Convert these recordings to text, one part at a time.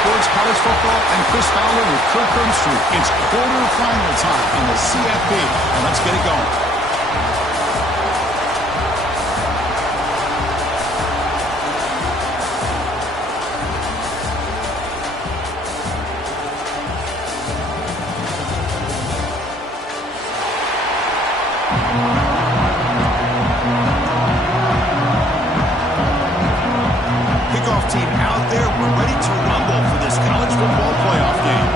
sports, college football, and Chris Fowler with Kirk Herbstreit. It's quarterfinal time in the CFP, and let's get it going. Kickoff team out there. We're ready to rumble for this college football playoff game.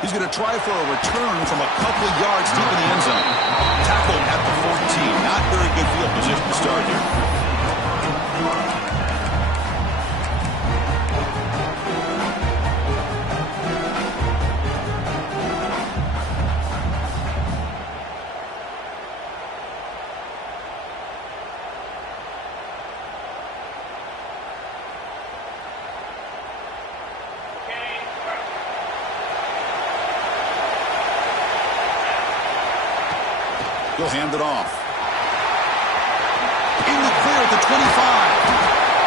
He's going to try for a return from a couple of yards deep in the end zone. Tackled at the 14. Not very good field position to start here. He'll hand it off. In the clear at the 25.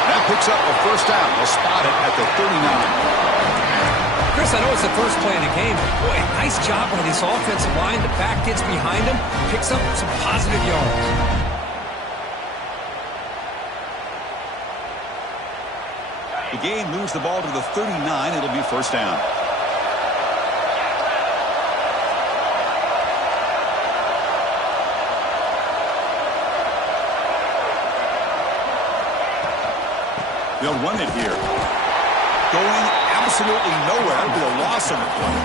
That picks up a first down. They'll spot it at the 39. Chris, I know it's the first play in the game, but boy, nice job by this offensive line. The back gets behind him, picks up some positive yards. The gain moves the ball to the 39. It'll be first down. They'll run it here. Going absolutely nowhere. That'll be a loss on the play.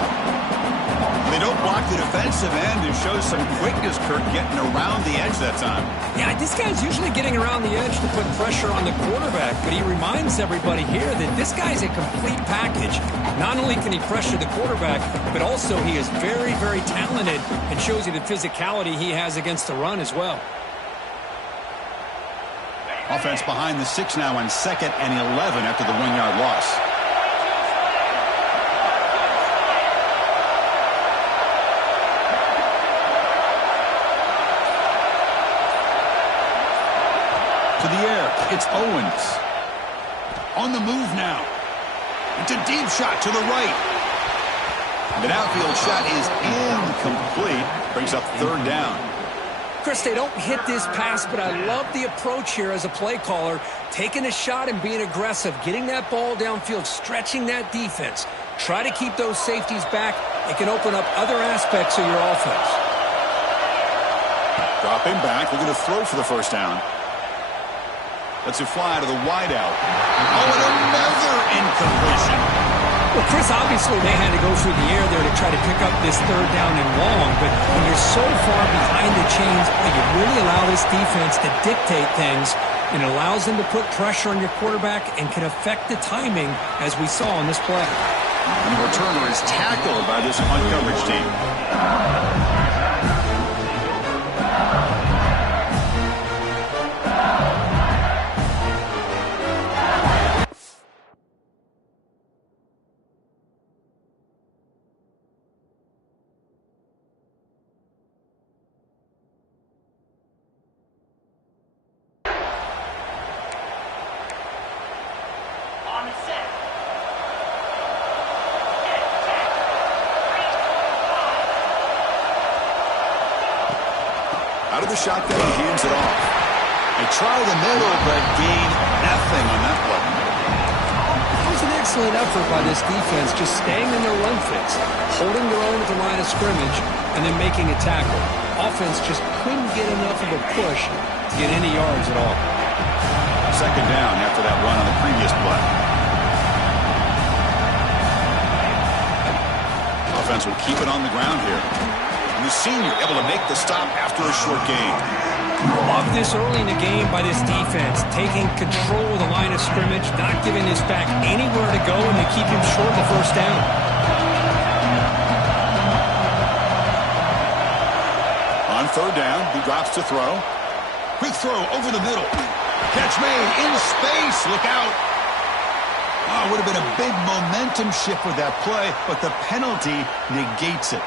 They don't block the defensive end. It shows some quickness, Kirk, getting around the edge that time. Yeah, this guy's usually getting around the edge to put pressure on the quarterback, but he reminds everybody here that this guy's a complete package. Not only can he pressure the quarterback, but also he is very, very talented and shows you the physicality he has against the run as well. Offense behind the 6 now on 2nd and 11 after the 1-yard loss. To the air, it's Owens. On the move now. It's a deep shot to the right. The outfield shot is incomplete. Brings up 3rd down. Chris, they don't hit this pass, but I love the approach here as a play caller. Taking a shot and being aggressive, getting that ball downfield, stretching that defense. Try to keep those safeties back. It can open up other aspects of your offense. Dropping back, looking to throw for the first down. Lets it fly to the wideout. Oh, and another incompletion. Well, Chris, obviously they had to go through the air there to try to pick up this 3rd down and long, but when you're so far behind the chains, you really allow this defense to dictate things. It allows them to put pressure on your quarterback and can affect the timing, as we saw on this play. And the returner is tackled by this punt coverage team. Out of the shotgun, he hands it off. They try the middle, but gain nothing on that play. It was an excellent effort by this defense, just staying in their run fits, holding their own at the line of scrimmage, and then making a tackle. Offense just couldn't get enough of a push to get any yards at all. 2nd down after that run on the previous play. Offense will keep it on the ground here. And the senior able to make the stop after a short gain. Love this early in the game by this defense, taking control of the line of scrimmage, not giving this back anywhere to go, and they keep him short of the first down. On 3rd down, he drops to throw. Quick throw over the middle. Catch made in space. Look out. Oh, it would have been a big momentum shift with that play, but the penalty negates it.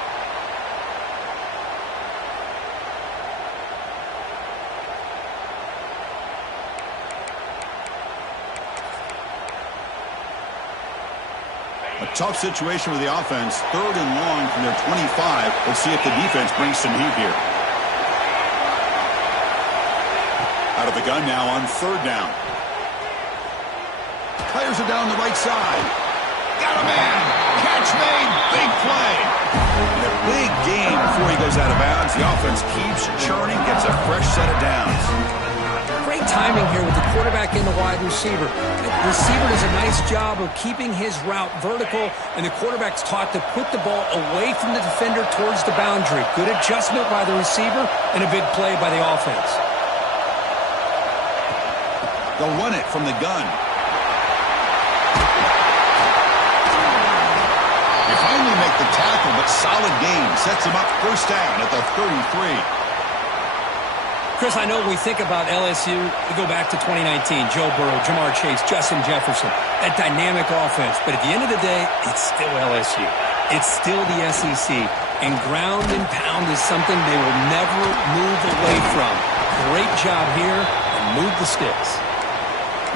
A tough situation with the offense. 3rd and long from their 25. Let's see if the defense brings some heat here. Out of the gun now on 3rd down. Players are down the right side. Got a man. Catch made. Big play. And a big gain before he goes out of bounds. The offense keeps churning, gets a fresh set of downs. Great timing here with the quarterback and the wide receiver. The receiver does a nice job of keeping his route vertical, and the quarterback's taught to put the ball away from the defender towards the boundary. Good adjustment by the receiver and a big play by the offense. They'll run it from the gun. They finally make the tackle, but solid gain. Sets him up 1st down at the 33. Chris, I know when we think about LSU, we go back to 2019, Joe Burrow, Jamar Chase, Justin Jefferson, that dynamic offense. But at the end of the day, it's still LSU. It's still the SEC. And ground and pound is something they will never move away from. Great job here, and move the sticks.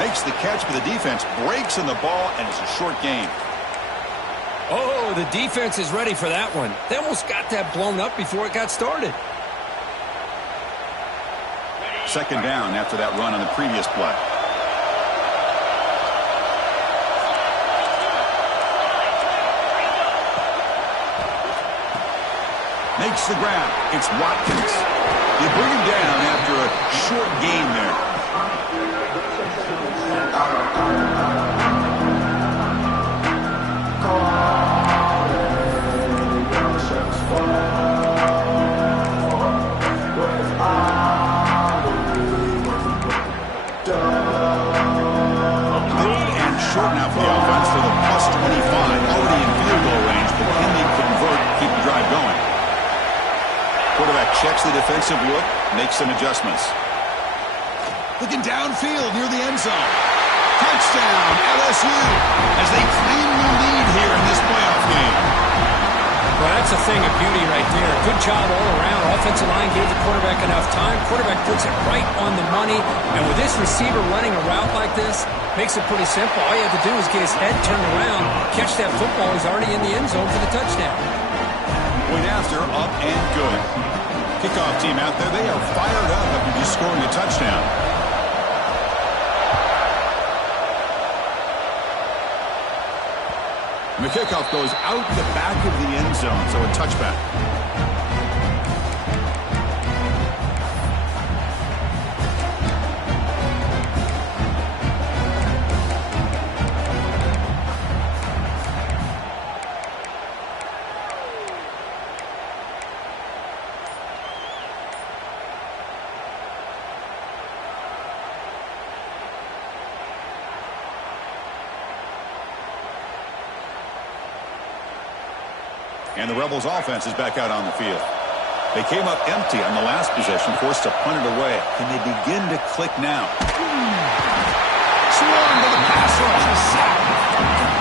Makes the catch, but the defense breaks in the ball, and it's a short gain. Oh, the defense is ready for that one. They almost got that blown up before it got started. 2nd down after that run on the previous play. Makes the grab. It's Watkins. You bring him down after a short gain there. Short now for the offense for the +25. Already in field goal range, but can they convert, keep the drive going? Quarterback checks the defensive look, makes some adjustments. Looking downfield near the end zone. Touchdown, LSU, as they claim the lead here in this playoff game. Well, that's a thing of beauty right there. Good job all around. Offensive line gave the quarterback enough time. Quarterback puts it right on the money. And with this receiver running a route like this, makes it pretty simple. All you have to do is get his head turned around, catch that football. He's already in the end zone for the touchdown. Point after, up and good. Kickoff team out there, they are fired up after just scoring a touchdown. And the kickoff goes out the back of the end zone, so a touchback. And the Rebels offense is back out on the field. They came up empty on the last possession, forced to punt it away. And they begin to click now. Swung to the pass rush, a sack.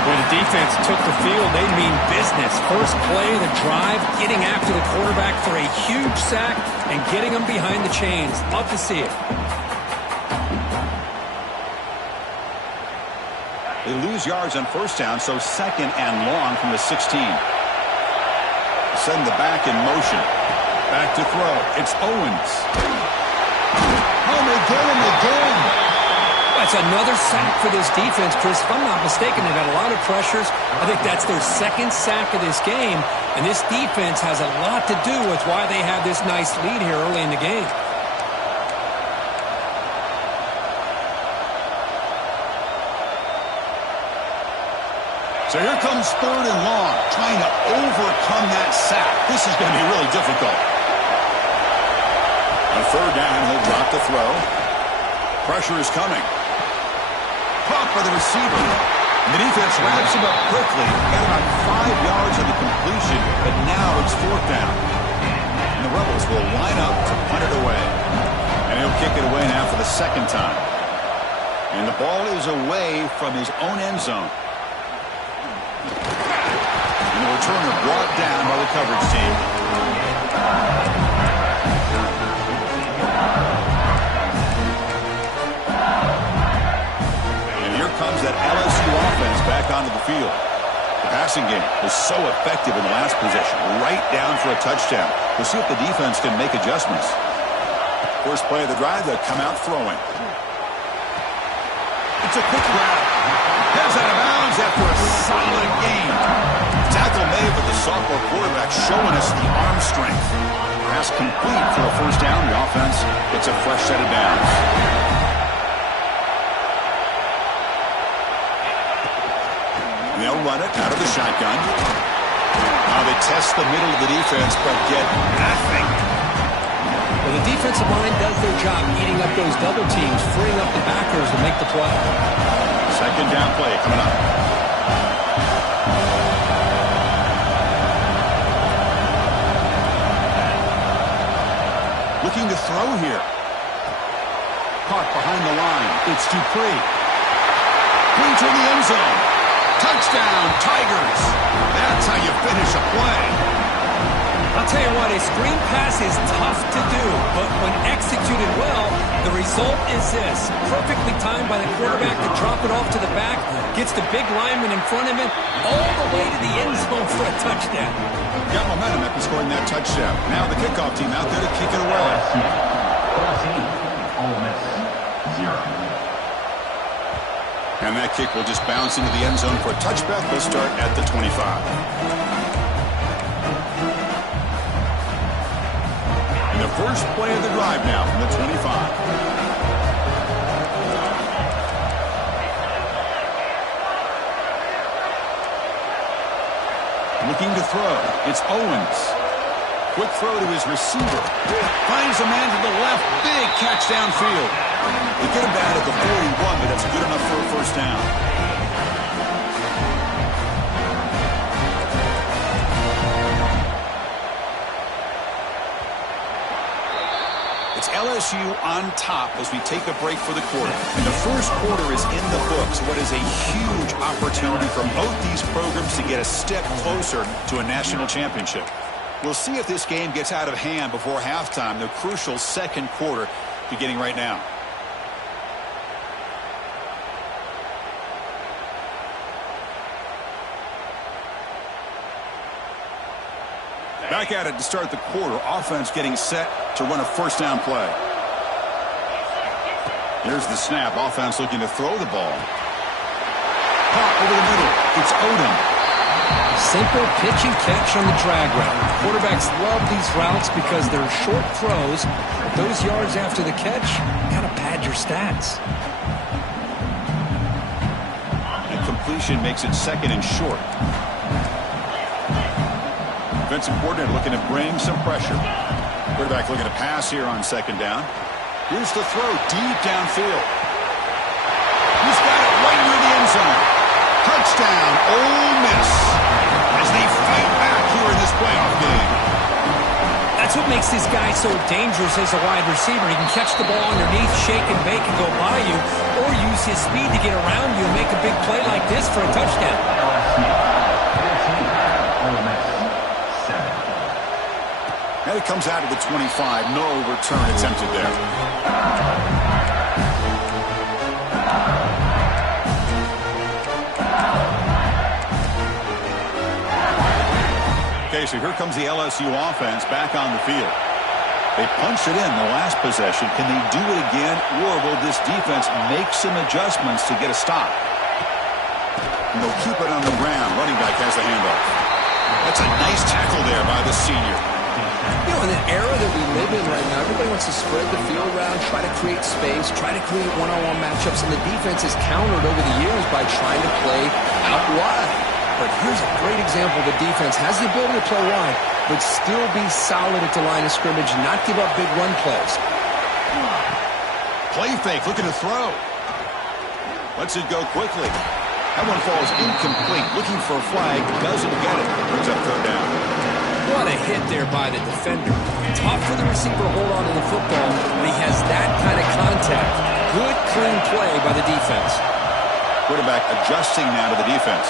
When the defense took the field, they mean business. First play of the drive, getting after the quarterback for a huge sack and getting him behind the chains. Love to see it. They lose yards on 1st down, so 2nd and long from the 16. Send the back in motion. Back to throw. It's Owens. Oh, they get him again. That's another sack for this defense, Chris. If I'm not mistaken, they've got a lot of pressures. I think that's their 2nd sack of this game. And this defense has a lot to do with why they have this nice lead here early in the game. So here comes 3rd and long, trying to overcome that sack. This is going to be really difficult. On 3rd down, he'll drop the throw. Pressure is coming. Caught by the receiver. And the defense wraps him up quickly. Got about 5 yards on the completion, but now it's 4th down. And the Rebels will line up to punt it away. And he'll kick it away now for the 2nd time. And the ball is away from his own end zone. returner brought down by the coverage team. And here comes that LSU offense back onto the field. The passing game was so effective in the last possession, right down for a touchdown. We'll see if the defense can make adjustments. First play of the drive, they'll come out throwing. It's a quick grab. Heads out of bounds after a solid gain. Tackle made with the sophomore quarterback showing us the arm strength. Pass complete for a first down. The offense gets a fresh set of downs. They'll run it out of the shotgun. Now they test the middle of the defense, but get nothing. Well, the defensive line does their job eating up those double teams, freeing up the backers to make the play. Second down play coming up. Looking to throw here. Caught behind the line. It's Dupree. Clean to the end zone. Touchdown, Tigers. That's how you finish a play. I'll tell you what, a screen pass is tough to do, but when executed well, the result is this. Perfectly timed by the quarterback to drop it off to the back, gets the big lineman in front of him, all the way to the end zone for a touchdown. Got momentum after scoring that touchdown. Now the kickoff team out there to kick it away. Ole Miss, 0. And that kick will just bounce into the end zone for a touchback. They'll start at the 25. And the first play of the drive now from the 25. Looking to throw. It's Owens. Quick throw to his receiver. Finds a man to the left. Big catch downfield. They get him down at the 41, but that's good enough for a first down. It's LSU on top as we take a break for the quarter. And the first quarter is in the books. What is a huge opportunity for both these programs to get a step closer to a national championship. We'll see if this game gets out of hand before halftime, the crucial second quarter beginning right now. Back at it to start the quarter. Offense getting set to run a first down play. Here's the snap. Offense looking to throw the ball. Caught over the middle. It's Odom. Simple pitch and catch on the drag route. Quarterbacks love these routes because they're short throws. Those yards after the catch kind of pad your stats. And completion makes it second and short. Defensive coordinator looking to bring some pressure. Quarterback looking to pass here on second down. Here's the throw deep downfield. He's got it right near the end zone. Touchdown, Ole Miss, as they fight back here in this playoff game. That's what makes this guy so dangerous as a wide receiver. He can catch the ball underneath, shake and bake and go by you, or use his speed to get around you and make a big play like this for a touchdown. And it comes out of the 25. No return attempted there. Okay, so here comes the LSU offense back on the field. They punched it in the last possession. Can they do it again, or will this defense make some adjustments to get a stop? And they'll keep it on the ground. Running back has the handoff. That's a nice tackle there by the senior. You know, in the era that we live in right now, everybody wants to spread the field around, try to create space, try to create one-on-one matchups, and the defense is countered over the years by trying to play out wide. But here's a great example. The defense has the ability to play wide, but still be solid at the line of scrimmage, not give up big run plays. Play fake, looking to throw. Lets it go quickly. That one falls incomplete. Looking for a flag, doesn't get it. Brings up third down. What a hit there by the defender. Tough for the receiver to hold on to the football, but he has that kind of contact. Good, clean play by the defense. Quarterback adjusting now to the defense.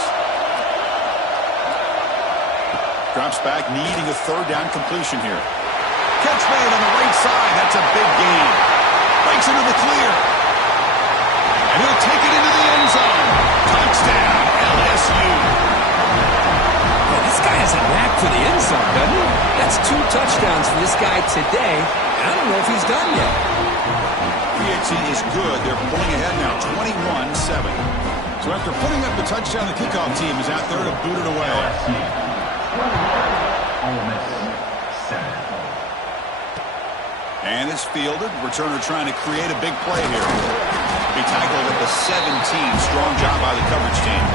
Drops back, needing a third down completion here. Catch made on the right side. That's a big gain. Breaks into the clear. And he'll take it into the end zone. Touchdown, LSU. Well, this guy has a knack for the end zone, doesn't he? That's 2 touchdowns for this guy today. I don't know if he's done yet. PHC is good. They're pulling ahead now, 21-7. So after putting up the touchdown, the kickoff team is out there to boot it away. And it's fielded. Returner trying to create a big play here. Be tackled at the 17. Strong job by the coverage team.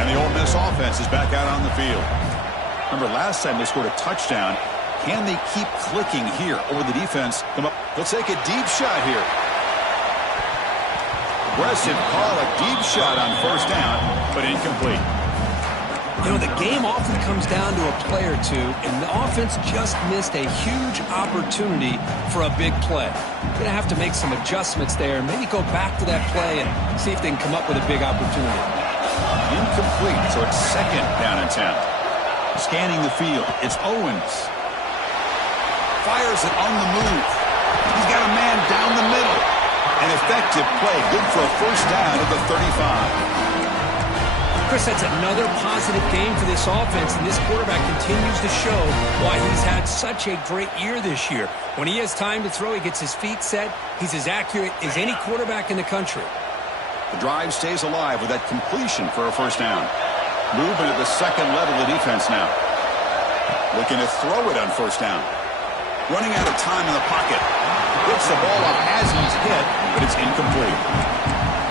And the Ole Miss offense is back out on the field. Remember, last time they scored a touchdown. Can they keep clicking here over the defense? Come up. They'll take a deep shot here. Aggressive call, a deep shot on first down, but incomplete. You know, the game often comes down to a play or two, and the offense just missed a huge opportunity for a big play. Going to have to make some adjustments there, and maybe go back to that play and see if they can come up with a big opportunity. Incomplete, so it's second down and 10. Scanning the field, it's Owens. Fires it on the move. He's got a man down the middle. An effective play, good for a first down at the 35. Chris, that's another positive game for this offense, and this quarterback continues to show why he's had such a great year this year. When he has time to throw, he gets his feet set. He's as accurate as any quarterback in the country. The drive stays alive with that completion for a first down. Moving at the second level of defense now. Looking to throw it on first down. Running out of time in the pocket. Gets the ball up as he's hit, but it's incomplete.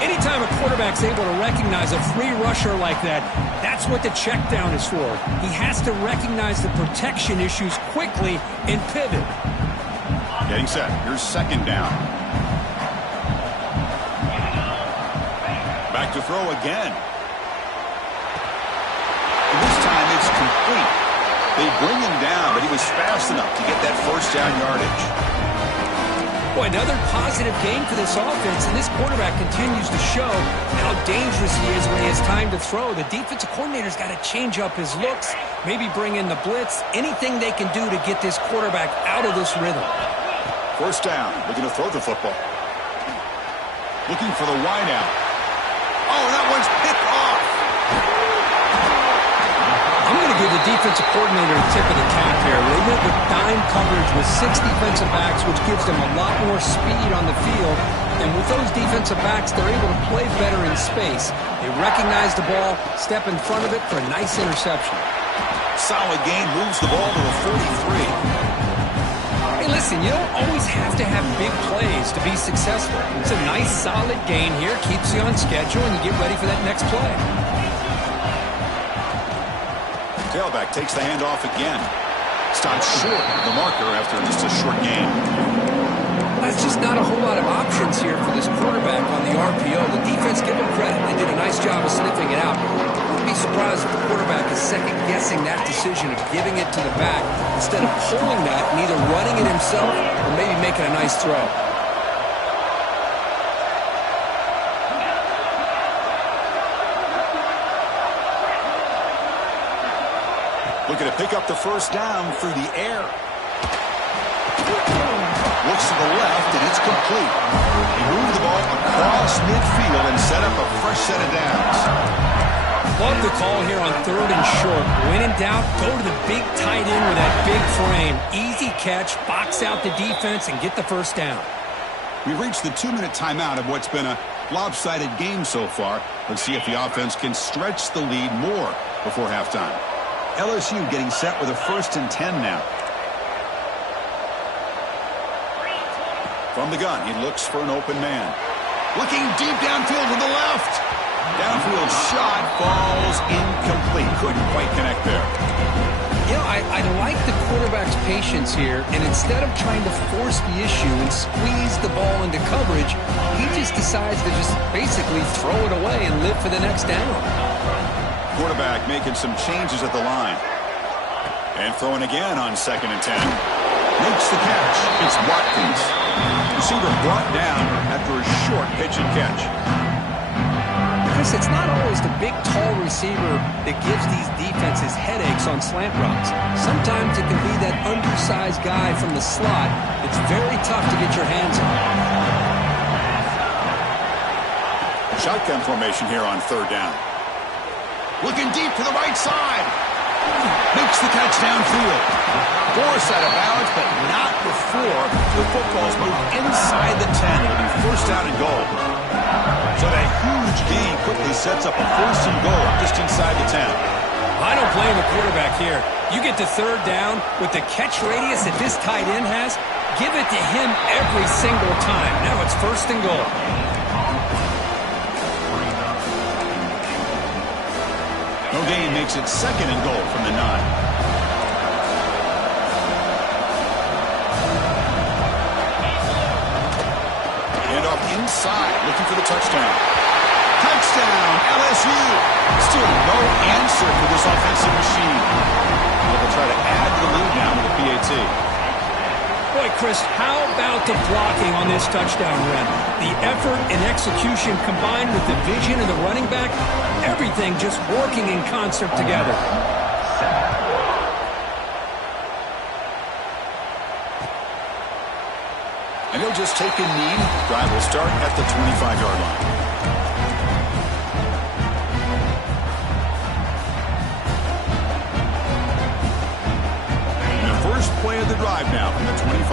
Anytime a quarterback's able to recognize a free rusher like that, that's what the check down is for. He has to recognize the protection issues quickly and pivot. Getting set. Here's second down. Back to throw again. And this time it's complete. They bring him down, but he was fast enough to get that first down yardage. Boy, another positive game for this offense, and this quarterback continues to show how dangerous he is when he has time to throw. The defensive coordinator's got to change up his looks, maybe bring in the blitz, anything they can do to get this quarterback out of this rhythm. First down, looking to throw the football. Looking for the wideout. Oh, that one's picked off. I'm going to give the defensive coordinator a tip of the cap here. They went with dime coverage with 6 defensive backs, which gives them a lot more speed on the field. And with those defensive backs, they're able to play better in space. They recognize the ball, step in front of it for a nice interception. Solid gain, moves the ball to the 43. Hey, listen, you don't always have to have big plays to be successful. It's a nice, solid gain here, keeps you on schedule, and you get ready for that next play. Tailback takes the handoff again. Stops short of the marker after just a short game. That's just not a whole lot of options here for this quarterback on the RPO. The defense, give them credit. They did a nice job of sniffing it out. I wouldn't be surprised if the quarterback is second-guessing that decision of giving it to the back instead of pulling that and either running it himself or maybe making a nice throw. Looking to pick up the first down through the air. Looks to the left, and it's complete. He moved the ball across midfield and set up a fresh set of downs. Love the call here on 3rd and short. When in doubt, go to the big tight end with that big frame. Easy catch, box out the defense, and get the first down. We've reached the 2-minute timeout of what's been a lopsided game so far. Let's see if the offense can stretch the lead more before halftime. LSU getting set with a 1st and 10 now. From the gun, he looks for an open man. Looking deep downfield to the left. Downfield shot falls incomplete. Couldn't quite connect there. You know, I like the quarterback's patience here, and instead of trying to force the issue and squeeze the ball into coverage, he just decides to just basically throw it away and live for the next down. Quarterback making some changes at the line. And throwing again on 2nd and 10. Makes the catch. It's Watkins. Receiver brought down after a short pitch and catch. Chris, it's not always the big, tall receiver that gives these defenses headaches on slant routes. Sometimes it can be that undersized guy from the slot. It's very tough to get your hands on. Shotgun formation here on third down. Looking deep to the right side. Makes the catch downfield. Forced out of bounds, but not before the football's moved inside the 10. It'll be first down and goal. So that huge gain quickly sets up a first and goal just inside the 10. I don't blame the quarterback here. You get to third down with the catch radius that this tight end has, give it to him every single time. Now it's first and goal. No gain makes it second and goal from the 9. Hand off inside, looking for the touchdown. Touchdown, LSU. Still no answer for this offensive machine. They'll try to add to the lead now with a PAT. Boy, Chris, how about the blocking on this touchdown run? The effort and execution combined with the vision of the running back, everything just working in concert together. And he'll just take a knee. Drive will start at the 25-yard line. Play of the drive now from the 25.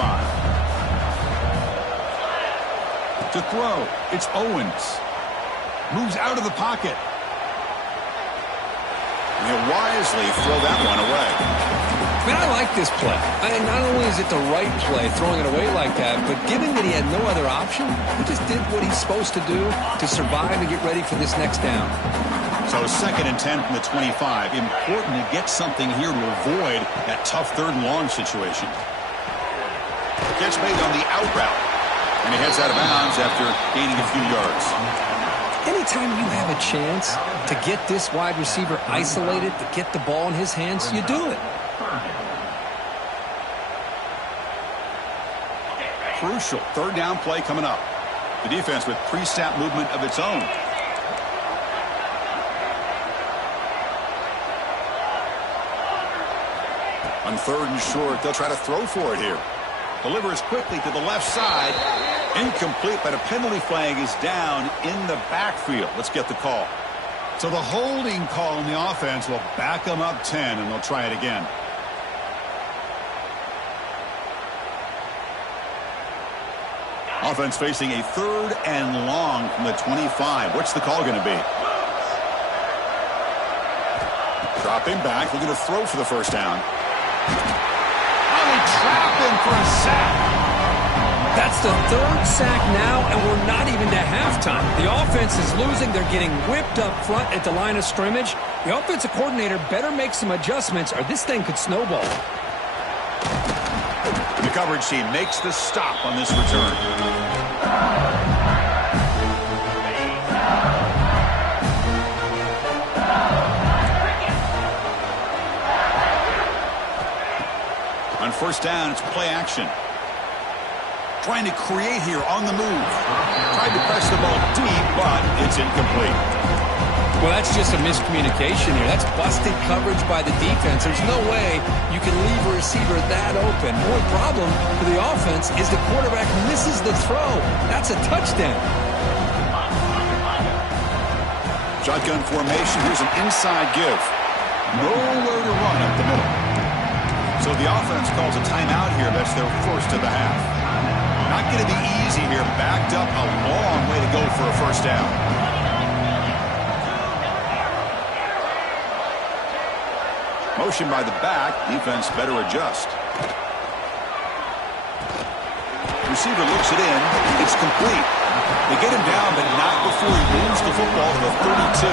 To throw, it's Owens. Moves out of the pocket. And he'll wisely throw that one away. Man, I like this play. Not only is it the right play, throwing it away like that, but given that he had no other option, he just did what he's supposed to do to survive and get ready for this next down. So second and 10 from the 25. Important to get something here to avoid that tough third and long situation. Catch made on the out route. And he heads out of bounds after gaining a few yards. Anytime you have a chance to get this wide receiver isolated, to get the ball in his hands, you do it. Crucial third down play coming up. The defense with pre-snap movement of its own. On third and short, they'll try to throw for it here. Delivers quickly to the left side. Incomplete, but a penalty flag is down in the backfield. Let's get the call. So the holding call on the offense will back them up 10, and they'll try it again. Offense facing a third and long from the 25. What's the call going to be? Dropping back, looking to throw for the first down. Oh, they trap him for a sack. That's the third sack now, and we're not even to halftime. The offense is losing. They're getting whipped up front at the line of scrimmage. The offensive coordinator better make some adjustments, or this thing could snowball. The coverage team makes the stop on this return. On first down, it's play action. Trying to create here on the move. Tried to press the ball deep, but it's incomplete. Well, that's just a miscommunication here. That's busted coverage by the defense. There's no way you can leave a receiver that open. More problem for the offense is the quarterback misses the throw. That's a touchdown. Shotgun formation. Here's an inside give. Nowhere to run up the middle. So the offense calls a timeout here. That's their first of the half. Not going to be easy here. Backed up a long way to go for a first down. Motion by the back. Defense better adjust. Receiver looks it in. It's complete. They get him down, but not before he moves the football to the 32.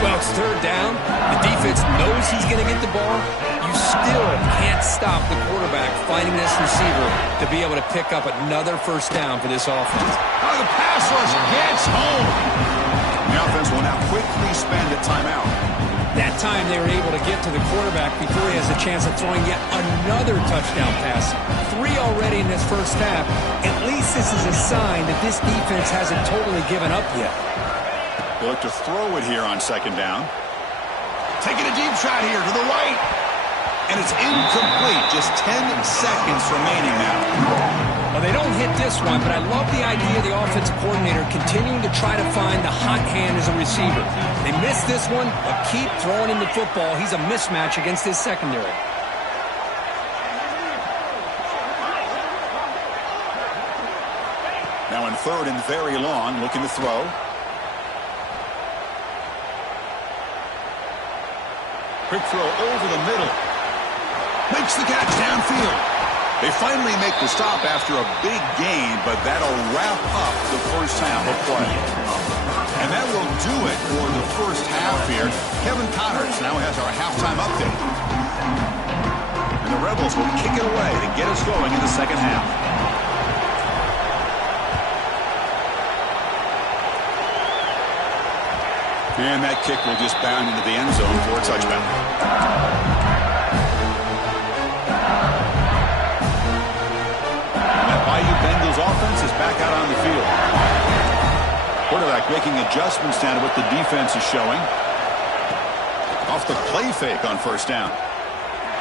Well, it's third down. The defense knows he's going to get the ball. You still can't stop the quarterback finding this receiver to be able to pick up another first down for this offense. Oh, the pass rush gets home. The offense will now quickly spend a timeout. That time they were able to get to the quarterback before he has a chance of throwing yet another touchdown pass. 3 already in this first half. At least this is a sign that this defense hasn't totally given up yet. They look to throw it here on second down. Taking a deep shot here to the right. And it's incomplete. Just 10 seconds remaining now. Well, they don't hit this one, but I love the idea of the offensive coordinator continuing to try to find the hot hand as a receiver. They missed this one, but keep throwing him the football. He's a mismatch against his secondary. Now in third and very long, looking to throw. Quick throw over the middle. Makes the catch downfield. They finally make the stop after a big gain, but that'll wrap up the first half of play. And that will do it for the first half here. Kevin Connors now has our halftime update. And the Rebels will kick it away to get us going in the second half. And that kick will just bound into the end zone for a touchdown. Bengals offense is back out on the field. Quarterback making adjustments now to what the defense is showing. Off the play fake on first down.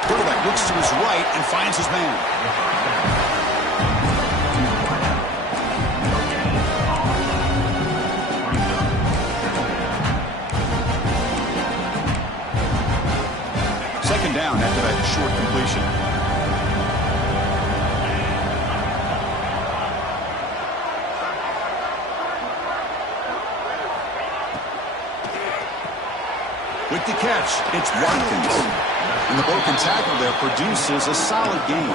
Quarterback looks to his right and finds his man. Second down after that short completion. With the catch, it's Watkins. And the broken tackle there produces a solid game.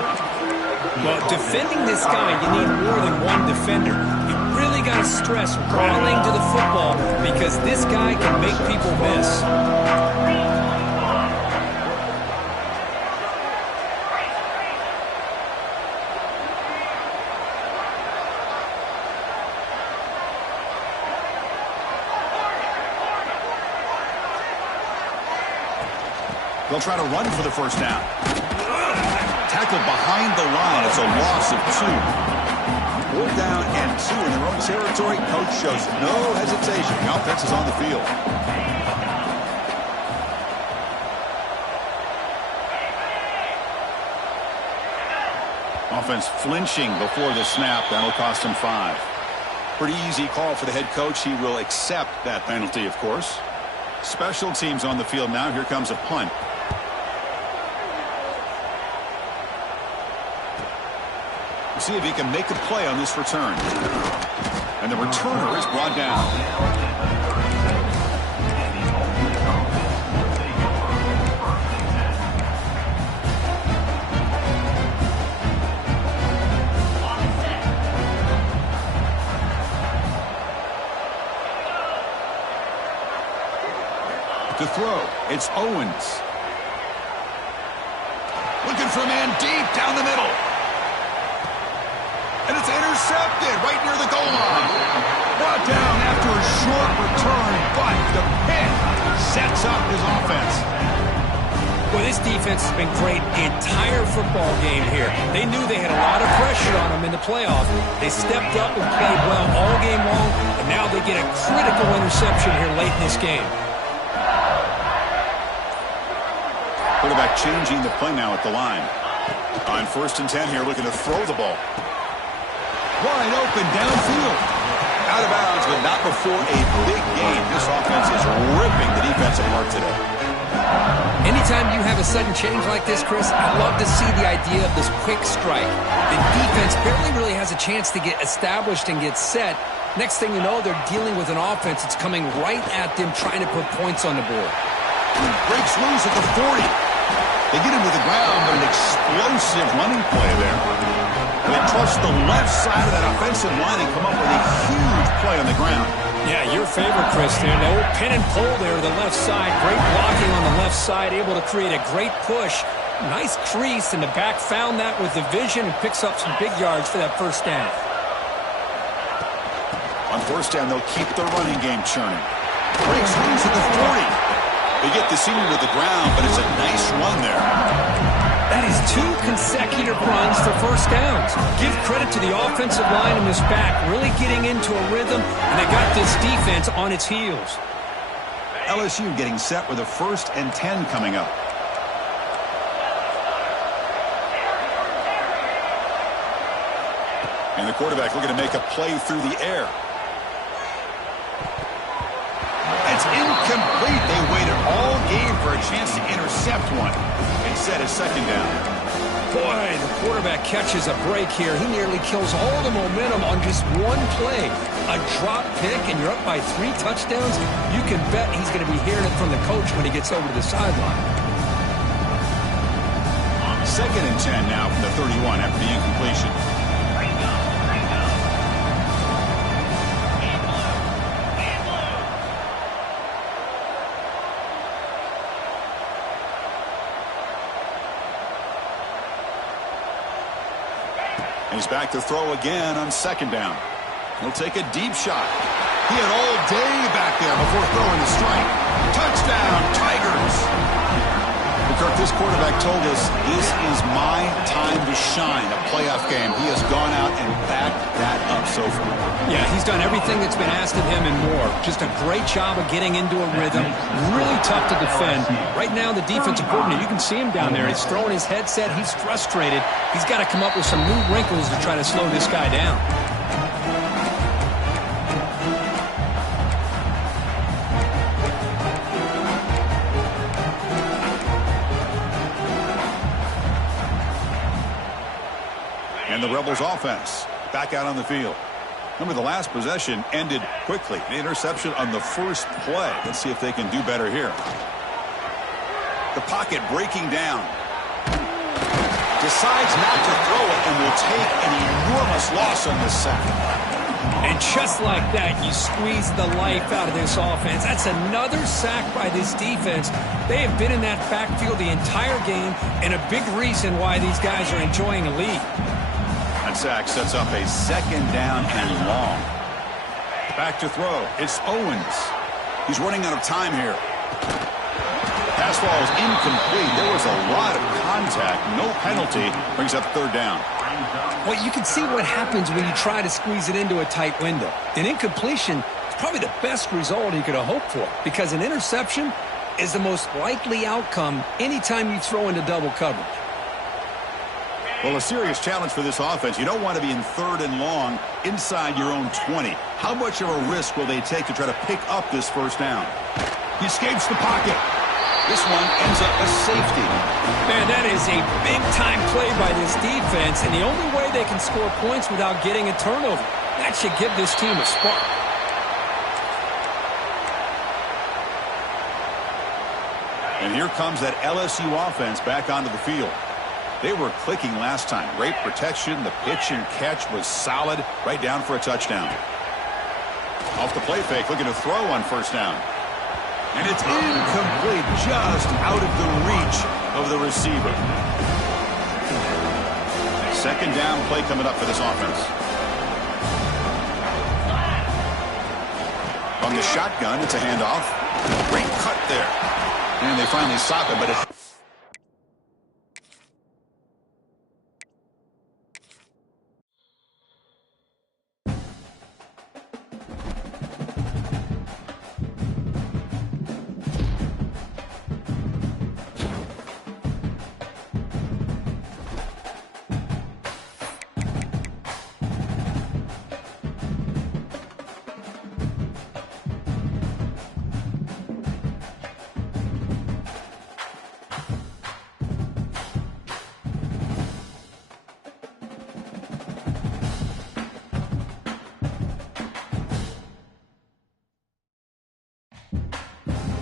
Well, defending this guy, you need more than one defender. You really got to stress crawling to the football because this guy can make people miss. They'll try to run for the first down. Tackled behind the line. It's a loss of 2. 4th down and 2 in their own territory. Coach shows no hesitation. The offense is on the field. Offense flinching before the snap. That'll cost him 5. Pretty easy call for the head coach. He will accept that penalty, of course. Special teams on the field now. Here comes a punt. We'll see if he can make a play on this return. And the returner is brought down. To throw, it's Owens. Looking for a man deep down the middle. And it's intercepted right near the goal line. Brought down after a short return, but the pick sets up his offense. Well, this defense has been great the entire football game here. They knew they had a lot of pressure on them in the playoff. They stepped up and played well all game long, and now they get a critical interception here late in this game. Quarterback changing the play now at the line. On 1st and 10 here, looking to throw the ball. Wide open downfield. Out of bounds, but not before a big game. This offense is ripping the defense apart today. Anytime you have a sudden change like this, Chris, I love to see the idea of this quick strike. The defense barely really has a chance to get established and get set. Next thing you know, they're dealing with an offense that's coming right at them, trying to put points on the board. Breaks loose at the 40. They get him to the ground, but an explosive running play there. They trust the left side of that offensive line and come up with a huge play on the ground. Yeah, your favorite, Chris, there. The old pin and pull there to the left side. Great blocking on the left side, able to create a great push. Nice crease, and the back found that with the vision and picks up some big yards for that first down. On first down, they'll keep the running game churning. Breaks loose at the 40. They get the senior to the ground, but it's a nice run there. That is 2 consecutive runs for first downs. Give credit to the offensive line in this back, really getting into a rhythm, and they got this defense on its heels. LSU getting set with a 1st and 10 coming up. And the quarterback looking to make a play through the air. It's incomplete. They waited all game for a chance to intercept one. Instead, it's 2nd down. Boy, the quarterback catches a break here. He nearly kills all the momentum on just one play. A drop pick, and you're up by 3 touchdowns. You can bet he's going to be hearing it from the coach when he gets over to the sideline. 2nd and 10 now from the 31 after the incompletion. He's back to throw again on 2nd down. He'll take a deep shot. He had all day back there before throwing the strike. Touchdown, Tigers! Kirk, this quarterback told us this is my time to shine, a playoff game. He has gone out and backed that up so far. Yeah, he's done everything that's been asked of him and more. Just a great job of getting into a rhythm. Really tough to defend. Right now, the defensive coordinator, you can see him down there. He's throwing his headset. He's frustrated. He's got to come up with some new wrinkles to try to slow this guy down. And the Rebels offense back out on the field. Remember, the last possession ended quickly. The interception on the first play. Let's see if they can do better here. The pocket breaking down. Decides not to throw it and will take an enormous loss on this sack. And just like that, you squeeze the life out of this offense. That's another sack by this defense. They have been in that backfield the entire game, and a big reason why these guys are enjoying a lead. That sack sets up a 2nd down and long. Back to throw. It's Owens. He's running out of time here. Pass ball is incomplete. There was a lot of contact. No penalty. Brings up 3rd down. Well, you can see what happens when you try to squeeze it into a tight window. An incompletion is probably the best result he could have hoped for, because an interception is the most likely outcome anytime you throw into double coverage. Well, a serious challenge for this offense. You don't want to be in 3rd and long inside your own 20. How much of a risk will they take to try to pick up this 1st down? He escapes the pocket. This one ends up a safety. Man, that is a big-time play by this defense, and the only way they can score points without getting a turnover. That should give this team a spark. And here comes that LSU offense back onto the field. They were clicking last time. Great protection. The pitch and catch was solid. Right down for a touchdown. Off the play fake, looking to throw on 1st down. And it's incomplete, just out of the reach of the receiver. 2nd down play coming up for this offense. From the shotgun, it's a handoff. Great cut there. And they finally stop it, but it